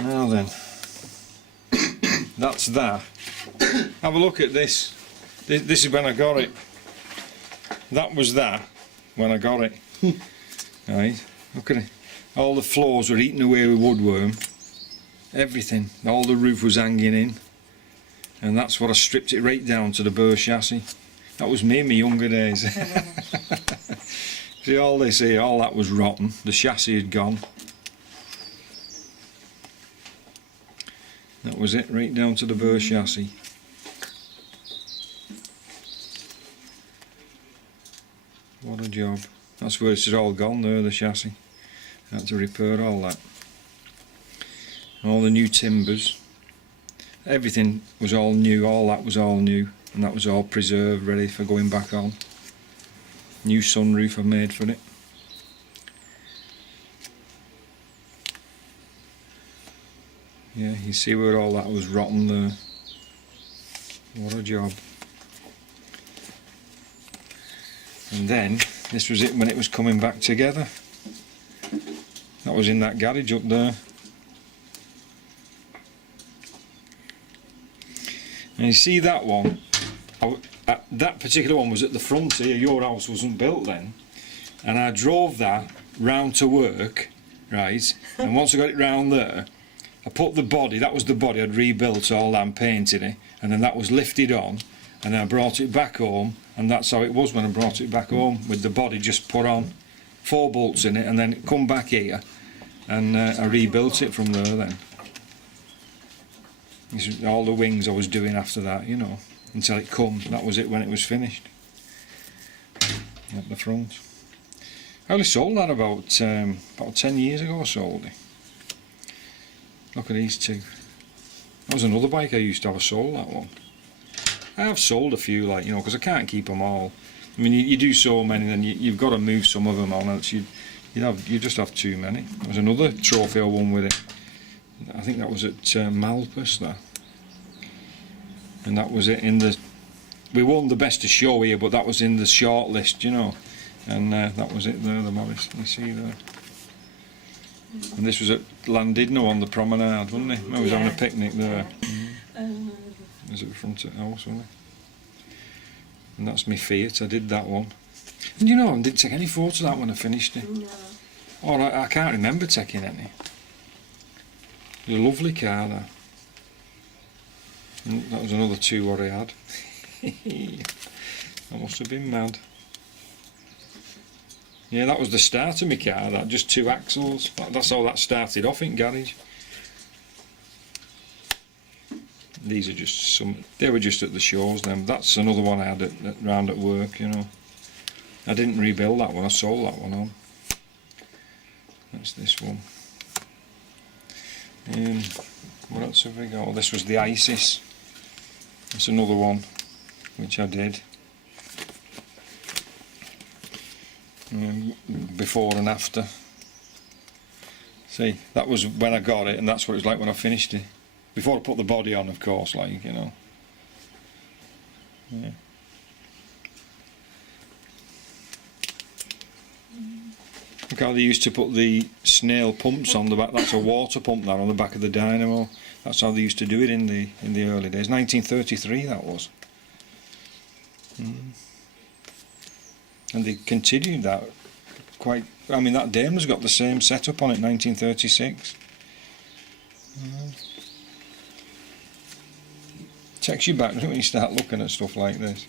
Now then, that's that. Have a look at this. This is when I got it. That was that when I got it. Right, look at it. All the floors were eaten away with woodworm. Everything, all the roof was hanging in. And that's what I stripped it right down to the burr chassis. That was me in my younger days. See all this here, all that was rotten. The chassis had gone. That was it, right down to the burr chassis. What a job. That's where it's all gone there, the chassis. I had to repair all that. All the new timbers. Everything was all new, all that was all new. And that was all preserved, ready for going back on. New sunroof I made for it. Yeah, you see where all that was rotten there. What a job. And then, this was it when it was coming back together. That was in that garage up there. And you see that one, that particular one was at the front here. Your house wasn't built then. And I drove that round to work, right, and once I got it round there, I put the body, that was the body, I'd rebuilt all that and painted it, and then that was lifted on, and then I brought it back home, and that's how it was when I brought it back home, with the body just put on, 4 bolts in it, and then it come back here, and I rebuilt it from there then. This is all the wings I was doing after that, you know, until it come, that was it when it was finished. At the front. I only sold that about 10 years ago I sold it. Look at these two. That was another bike I used to have. I sold that one. I have sold a few, like, you know, because I can't keep them all. I mean, you do so many, then you've got to move some of them on, else you just have too many. There was another trophy I won with it. I think that was at Malpas there. And that was it in the... We won the best of show here, but that was in the short list, you know. And that was it there, the Morris, you see there. And this was at Landidno on the promenade, wasn't it? I was having a picnic there. It was at the front of the house, wasn't it? And that's my Fiat, I did that one. And you know, I didn't take any photos of that when I finished it. No. Or I can't remember taking any. It was a lovely car, that. And that was another 2 what I had. I must have been mad. Yeah, that was the start of my car, that, just 2 axles. That's how that started off in garage. These are just some, they were just at the shows then. That's another one I had round at work, you know. I didn't rebuild that one, I sold that one on. That's this one. What else have we got? Oh, this was the Isis. That's another one, which I did. Before and after. See, that was when I got it, and that's what it was like when I finished it. Before I put the body on, of course, like, you know. Yeah. Look how they used to put the snail pumps on the back. That's a water pump there on the back of the dynamo. That's how they used to do it in the early days. 1933 that was. And they continued that quite. I mean, that Daimler's got the same setup on it, 1936. Takes you back when you start looking at stuff like this.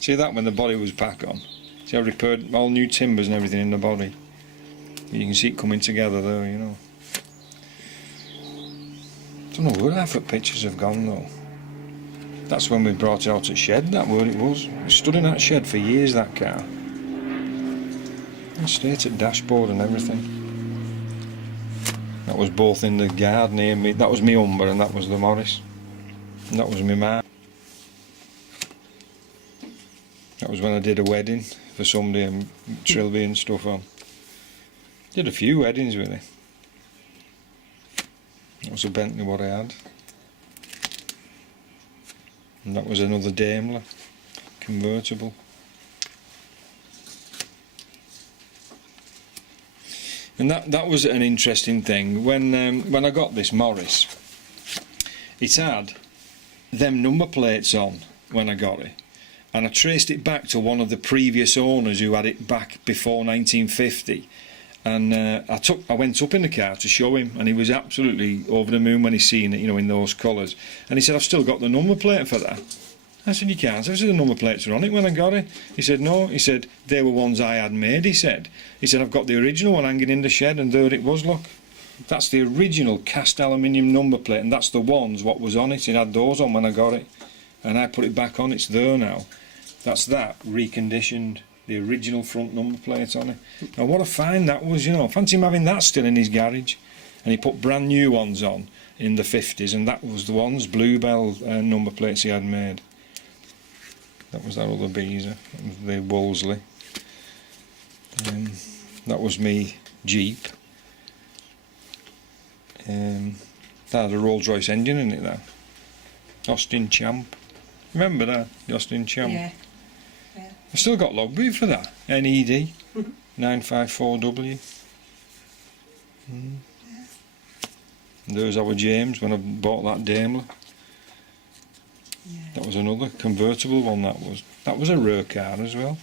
See that when the body was back on? See, I repaired all new timbers and everything in the body. You can see it coming together there, you know. Don't know where half the pictures have gone though. That's when we brought it out at shed, that where it was. It stood in that shed for years, that car. Straight at dashboard and everything. That was both in the garden here. That was my Humber and that was the Morris. And that was my man. That was when I did a wedding for somebody and Trilby and stuff on. Did a few weddings with it. That was a Bentley what I had. And that was another Daimler convertible. And that was an interesting thing. When I got this Morris, it had them number plates on when I got it, and I traced it back to one of the previous owners who had it back before 1950. And I went up in the car to show him, and he was absolutely over the moon when he seen it, you know, in those colours. And he said, "I've still got the number plate for that." I said, "You can't." I said, "The number plates were on it when I got it." He said, "No." He said, "They were ones I had made." He said, "I've got the original one hanging in the shed, and there it was. Look, that's the original cast aluminium number plate, and that's the ones what was on it. It had those on when I got it, and I put it back on. It's there now. That's that reconditioned, the original front number plate on it. Now what a find that was, you know. Fancy him having that still in his garage." And he put brand new ones on in the 50s, and that was the ones, Bluebell number plates he had made. That was that other Beezer, that was the Wolseley. That was me Jeep. That had a Rolls Royce engine in it, that. Austin Champ. Remember that? The Austin Champ? Yeah. I've still got logbook for that. NED 954W. And there's our James when I bought that Daimler. Yeah. That was another convertible one. That was a rare car as well.